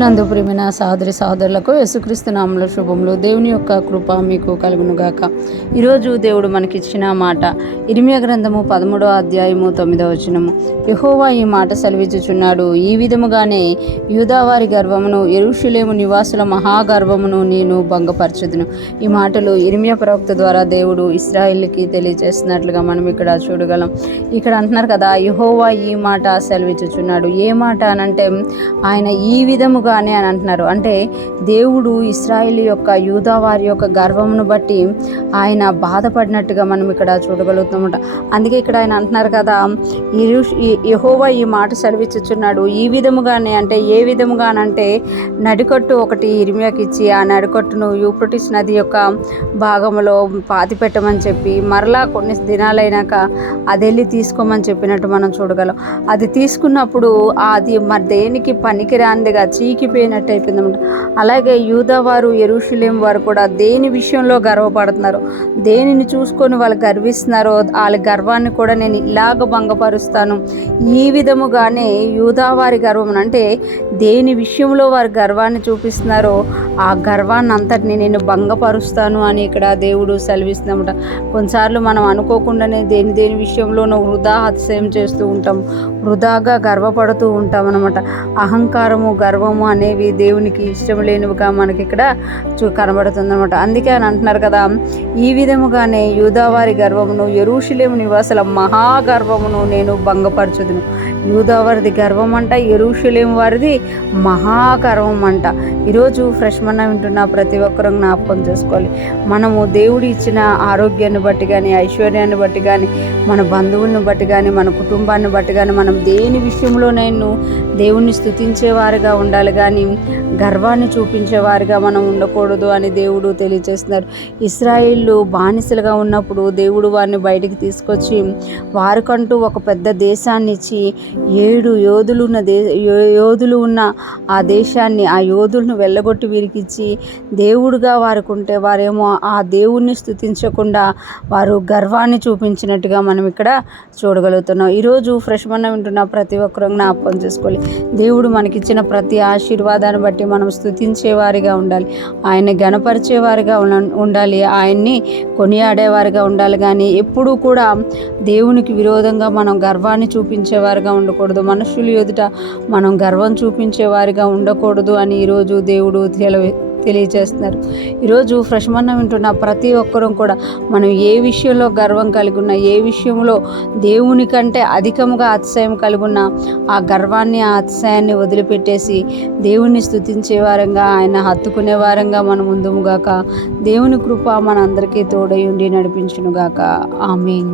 నందు ప్రియమైన సహోదరి సహోదరులకు యేసుక్రీస్తు నామములో శుభములు. దేవుని యొక్క కృప మీకు కలుగును గాక. ఈరోజు దేవుడు మనకిచ్చిన మాట ఇర్మీయా గ్రంథము 13వ అధ్యాయము 9వ వచనము. యెహోవా ఈ మాట సెలవిచ్చుచున్నాడు, ఈ విధముగానే యూదావారి గర్వమును, యెరూషలేము నివాసుల మహాగర్వమును నేను భంగపరచుదును. ఈ మాటలు ఇర్మీయా ప్రవక్త ద్వారా దేవుడు ఇశ్రాయేలుకి తెలియజేస్తున్నట్లుగా మనం ఇక్కడ చూడగలం. ఇక్కడ అంటున్నారు కదా, యెహోవా ఈ మాట సెలవిచ్చుచున్నాడు. ఏ మాట అనంటే ఆయన ఈ విధముగానే అని అంటున్నారు. అంటే దేవుడు ఇశ్రాయేలు యొక్క యూదా వారి యొక్క గర్వమును బట్టి ఆయన బాధపడినట్టుగా మనం ఇక్కడ చూడగలుగుతామట. అందుకే ఇక్కడ ఆయన అంటున్నారు కదా, యెహోవా ఈ మాట సెలవిచ్చుచున్నాడు. ఈ విధముగానే అంటే ఏ విధముగానంటే నడికట్టు ఒకటి ఇర్మీయాకి ఇచ్చి ఆ నడికట్టును యూఫ్రటీస్ నది యొక్క భాగంలో పాతి పెట్టమని చెప్పి మరలా కొన్ని దినాలైనాక అది వెళ్ళి తీసుకోమని చెప్పినట్టు మనం చూడగలం. అది తీసుకున్నప్పుడు అది మరి దేనికి పనికిరాందిగా చీకిపోయినట్టు అయిపోయిందన్నమాట. అలాగే యూదా వారు, యెరూషలేం వారు కూడా దేని విషయంలో గర్వపడుతున్నారు, దేనిని చూసుకొని వాళ్ళు గర్విస్తున్నారో వాళ్ళ గర్వాన్ని కూడా నేను ఇలాగ భంగపరుస్తాను. ఈ విధముగానే యూదా వారి గర్వం అంటే దేని విషయంలో వారి గర్వాన్ని చూపిస్తున్నారో ఆ గర్వాన్ని అంతటిని నేను భంగపరుస్తాను అని ఇక్కడ దేవుడు సెలవిస్తున్నమాట. కొన్నిసార్లు మనం అనుకోకుండానే దేని విషయంలోనూ వృధా అతిశయం చేస్తూ ఉంటాం, వృధాగా గర్వపడుతూ ఉంటాం అన్నమాట. అహంకారము, గర్వము అనేవి దేవునికి ఇష్టం లేనివిగా మనకి ఇక్కడ కనబడుతుంది అనమాట. అందుకే అని అంటున్నారు కదా, ఈ విధముగానే యూదావారి గర్వమును, యెరూషలేము నివాసుల మహాగర్వమును నేను భంగపరచుదును. యూదావారిది గర్వం అంట, యెరూషలేము వారిది మహాగర్వం అంట. ఈరోజు ఫ్రెష్ మన్నా వింటున్న ప్రతి ఒక్కరూ జ్ఞాపకం చేసుకోవాలి. మనము దేవుడు ఇచ్చిన ఆరోగ్యాన్ని బట్టి కానీ, ఐశ్వర్యాన్ని బట్టి కానీ, మన బంధువులను బట్టి కానీ, మన కుటుంబాన్ని బట్టి కానీ మనం దేని విషయంలో నేను దేవుణ్ణి స్తుతించేవారుగా ఉండాలి కానీ గర్వాన్ని చూపించేవారుగా మనం ఉండకూడదు అని దేవుడు తెలియజేస్తున్నారు. ఇశ్రాయేలు బానిసలుగా ఉన్నప్పుడు దేవుడు వారిని బయటికి తీసుకొచ్చి వారికంటూ ఒక పెద్ద దేశాన్ని ఇచ్చి 7 యోధులు ఉన్న ఆ దేశాన్ని, ఆ యోధులను వెళ్ళగొట్టి వీరికిచ్చి దేవుడుగా వారికి ఉంటే వారేమో ఆ దేవుణ్ణి స్తుతించకుండా వారు గర్వాన్ని చూపించినట్టుగా మనం ఇక్కడ చూడగలుగుతున్నాం. ఈరోజు ఫ్రెష్ మన్నా వింటున్న ప్రతి ఒక్కరూ జ్ఞాపకం చేసుకోవాలి. దేవుడు మనకిచ్చిన ప్రతి ఆశీర్వాదాన్ని బట్టి మనం స్తుతించేవారిగా ఉండాలి, ఆయన్ని గణపరిచేవారిగా ఉండాలి, ఆయన్ని కొనియాడేవారిగా ఉండాలి. కానీ ఎప్పుడూ కూడా దేవునికి విరోధంగా మనం గర్వాన్ని చూపించేవారిగా ఉండకూడదు, మనుషులు ఎదుట మనం గర్వం చూపించేవారిగా ఉండకూడదు అని ఈరోజు దేవుడు తెలియజేస్తున్నారు. ఈరోజు ఫ్రెష్ మన్నా వింటున్న ప్రతి ఒక్కరూ కూడా మనం ఏ విషయంలో గర్వం కలిగి ఉన్నా, ఏ విషయంలో దేవుని కంటే అధికంగా అతిశయం కలిగి ఉన్నా ఆ గర్వాన్ని, ఆ అతిశయాన్ని వదిలిపెట్టేసి దేవుణ్ణి స్తుతించే వారంగా, ఆయన హత్తుకునే వారంగా మనం ముందుగాక. దేవుని కృప మన అందరికీ తోడై ఉండి నడిపించునుగాక. ఆమేన్.